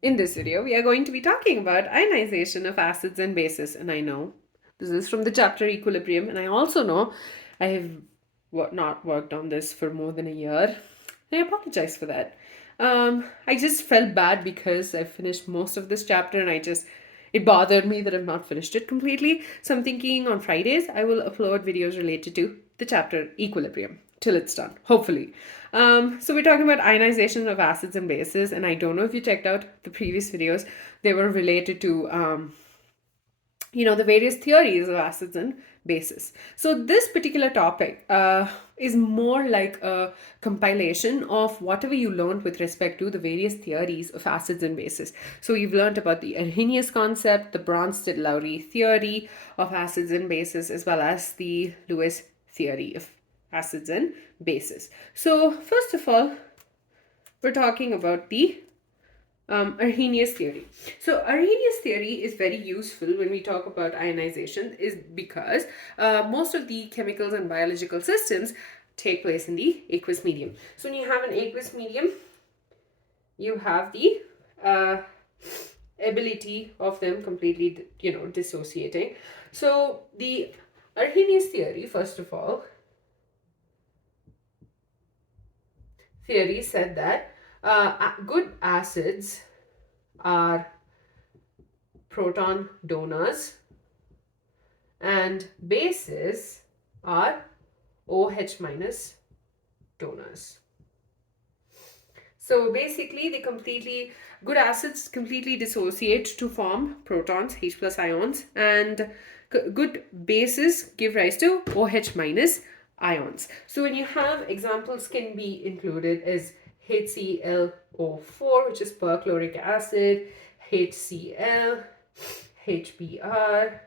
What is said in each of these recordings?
In this video, we are going to be talking about ionization of acids and bases. And I know this is from the chapter Equilibrium, and I also know I have not worked on this for more than a year. I apologize for that. I just felt bad because I finished most of this chapter and it bothered me that I've not finished it completely. So I'm thinking on Fridays I will upload videos related to the chapter Equilibrium till it's done, hopefully. So we're talking about ionization of acids and bases, and I don't know if you checked out the previous videos. They were related to the various theories of acids and bases. So this particular topic is more like a compilation of whatever you learned with respect to the various theories of acids and bases. So you've learned about the Arrhenius concept, the Bronsted Lowry theory of acids and bases, as well as the Lewis theory of acids and bases. So first of all, we're talking about the Arrhenius theory. So Arrhenius theory is very useful when we talk about ionization, is because most of the chemicals and biological systems take place in the aqueous medium. So when you have an aqueous medium, you have the ability of them completely, dissociating. So the Arrhenius theory, first of all, theory said that good acids are proton donors and bases are OH minus donors. So basically good acids completely dissociate to form protons, H plus ions, and good bases give rise to OH minus ions. So when you have examples can be included as HClO4, which is perchloric acid, HCl, HBr,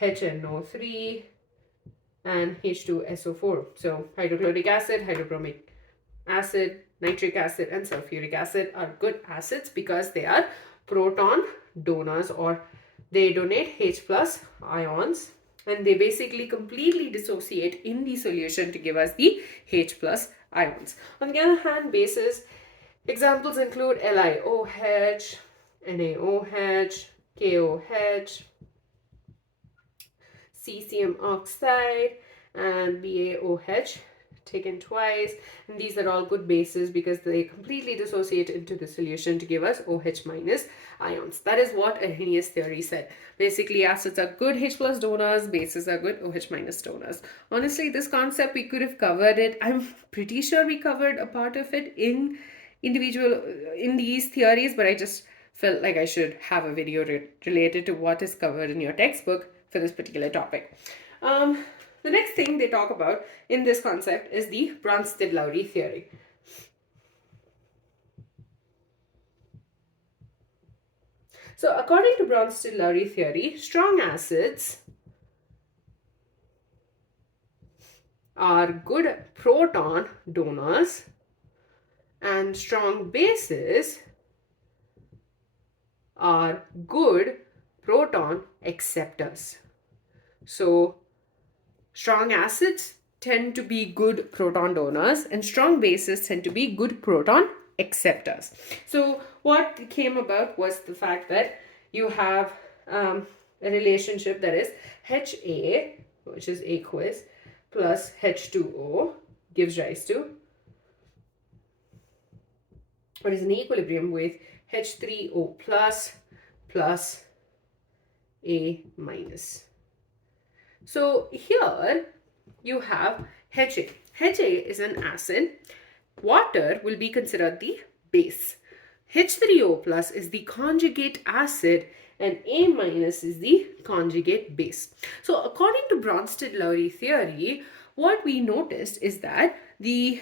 HNO3, and H2SO4. So hydrochloric acid, hydrobromic acid, nitric acid, and sulfuric acid are good acids because they are proton donors, or they donate H plus ions, and they basically completely dissociate in the solution to give us the H plus ions. On the other hand, bases, examples include LiOH, NaOH, KOH, cesium oxide, and BaOH taken twice, and these are all good bases because they completely dissociate into the solution to give us OH minus ions. That is what Arrhenius theory said. Basically, acids are good H plus donors, bases are good OH minus donors. Honestly, this concept we could have covered it. I'm pretty sure we covered a part of it in these theories, but I just felt like I should have a video related to what is covered in your textbook for this particular topic. The next thing they talk about in this concept is the Bronsted Lowry theory. So according to Bronsted Lowry theory, strong acids are good proton donors and strong bases are good proton acceptors. So strong acids tend to be good proton donors and strong bases tend to be good proton acceptors. So what came about was the fact that you have a relationship that is Ha, which is aqueous, plus H2O gives rise to what is an equilibrium with H3O plus A minus. So here you have Ha. Ha is an acid. Water will be considered the base. H3O plus is the conjugate acid and A minus is the conjugate base. So according to Bronsted Lowry theory, what we noticed is that the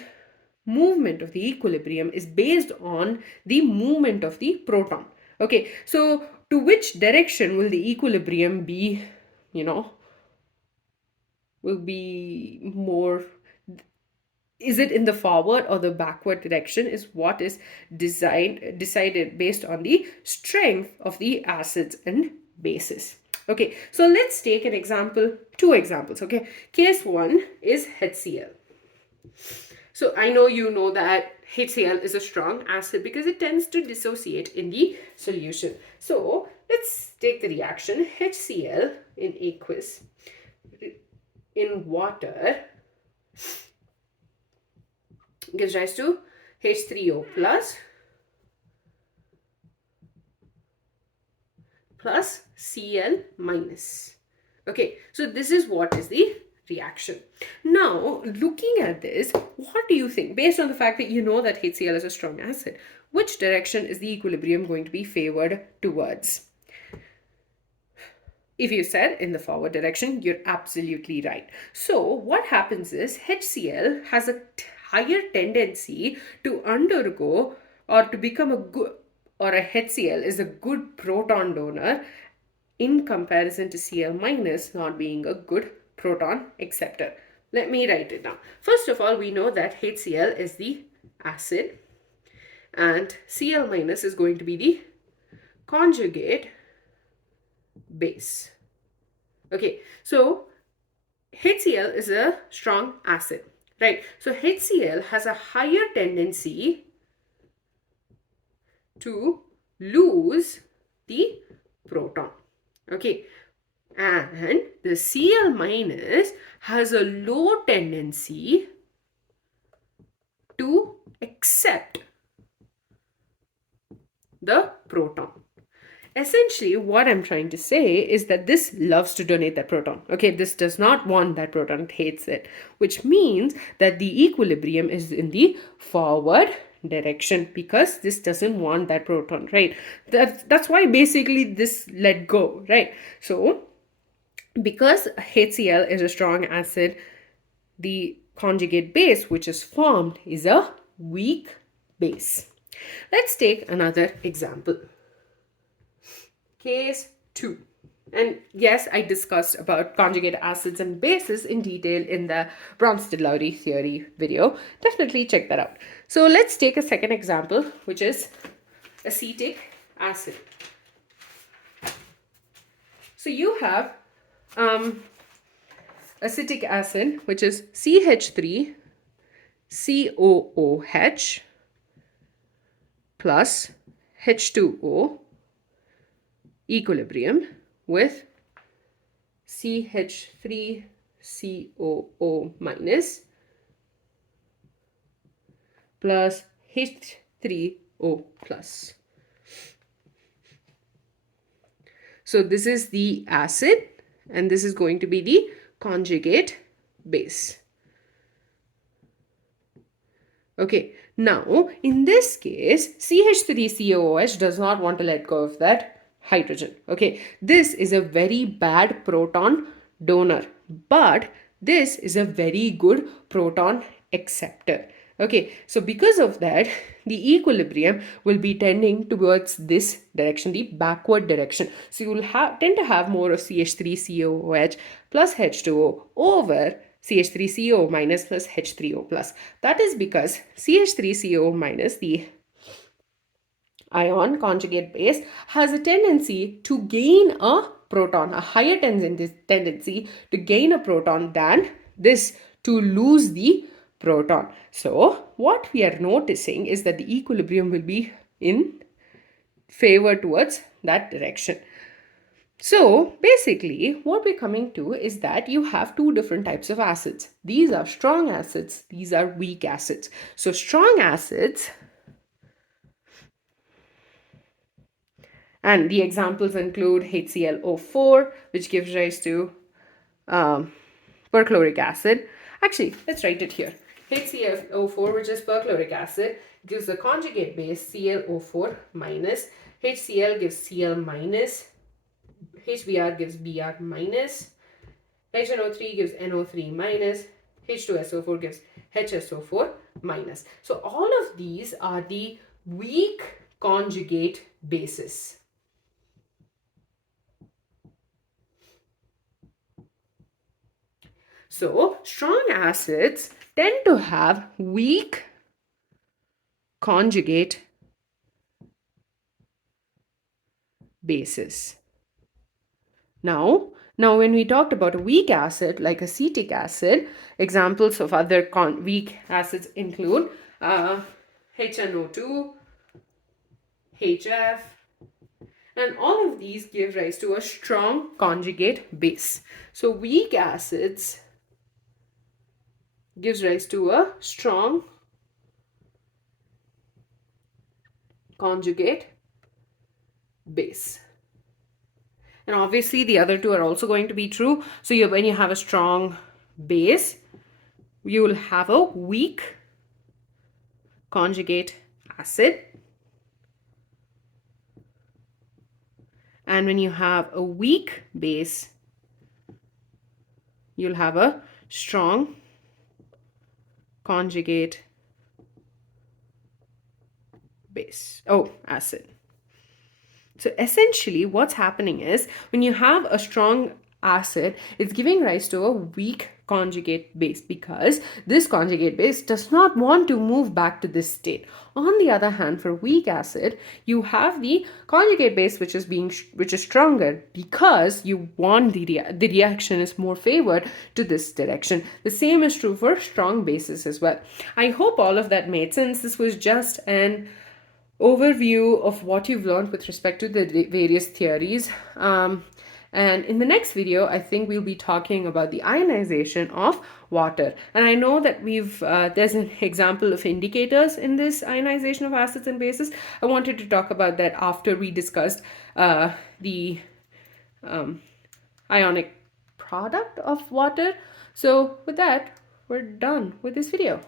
movement of the equilibrium is based on the movement of the proton. Okay, so to which direction will the equilibrium be, will be more, is it in the forward or the backward direction, is what is decided based on the strength of the acids and bases. Okay, so let's take two examples. Okay, case one is HCl. So I know you know that HCl is a strong acid because it tends to dissociate in the solution. So let's take the reaction. HCl in aqueous in water gives rise to H3O plus Cl minus. Okay, so this is what is the reaction. Now, looking at this, what do you think? Based on the fact that you know that HCl is a strong acid, which direction is the equilibrium going to be favored towards? If you said in the forward direction, you're absolutely right. So what happens is HCl has a higher tendency to undergo or to become a good, or a HCl is a good proton donor in comparison to Cl minus not being a good proton acceptor. Let me write it down. First of all, we know that HCl is the acid and Cl minus is going to be the conjugate base. Okay, so HCl is a strong acid, right? So HCl has a higher tendency to lose the proton. Okay, and the Cl minus has a low tendency to accept the proton. Essentially, what I'm trying to say is that this loves to donate that proton. Okay, this does not want that proton, it hates it, which means that the equilibrium is in the forward direction because this doesn't want that proton, right? That's why basically this let go, right? So because HCl is a strong acid, the conjugate base which is formed is a weak base. Let's take another example. Case 2. And yes, I discussed about conjugate acids and bases in detail in the Bronsted Lowry theory video. Definitely check that out. So let's take a second example, which is acetic acid. So you have acetic acid, which is CH3COOH plus H2O equilibrium with CH3COO minus plus H3O plus. So this is the acid and this is going to be the conjugate base. Okay, now in this case, CH3COOH does not want to let go of that hydrogen. Okay, this is a very bad proton donor, but this is a very good proton acceptor. Okay, so because of that, the equilibrium will be tending towards this direction, the backward direction. So you will tend to have more of CH3COOH plus H2O over CH3CO minus plus H3O plus. That is because CH3CO minus, the ion conjugate base, has a tendency to gain a proton, a higher tendency to gain a proton than this to lose the proton. So what we are noticing is that the equilibrium will be in favor towards that direction. So basically what we're coming to is that you have two different types of acids. These are strong acids, these are weak acids. So strong acids, and the examples include HClO4, which gives rise to perchloric acid. Actually, let's write it here. HClO4, which is perchloric acid, gives the conjugate base ClO4 minus. HCl gives Cl minus. HBr gives Br minus. HNO3 gives NO3 minus. H2SO4 gives HSO4 minus. So all of these are the weak conjugate bases. So strong acids tend to have weak conjugate bases. Now, when we talked about a weak acid like acetic acid, examples of other weak acids include HNO2, HF, and all of these give rise to a strong conjugate base. So weak acids gives rise to a strong conjugate base. And obviously the other two are also going to be true. So when you have a strong base, you will have a weak conjugate acid. And when you have a weak base, you'll have a strong conjugate acid. So essentially what's happening is when you have a strong acid, it's giving rise to a weak conjugate base because this conjugate base does not want to move back to this state. On the other hand, for weak acid, you have the conjugate base which is stronger because you want the reaction is more favored to this direction. The same is true for strong bases as well. I hope all of that made sense. This was just an overview of what you've learned with respect to the various theories. And in the next video, I think we'll be talking about the ionization of water. And I know that there's an example of indicators in this ionization of acids and bases. I wanted to talk about that after we discussed the ionic product of water. So with that, we're done with this video.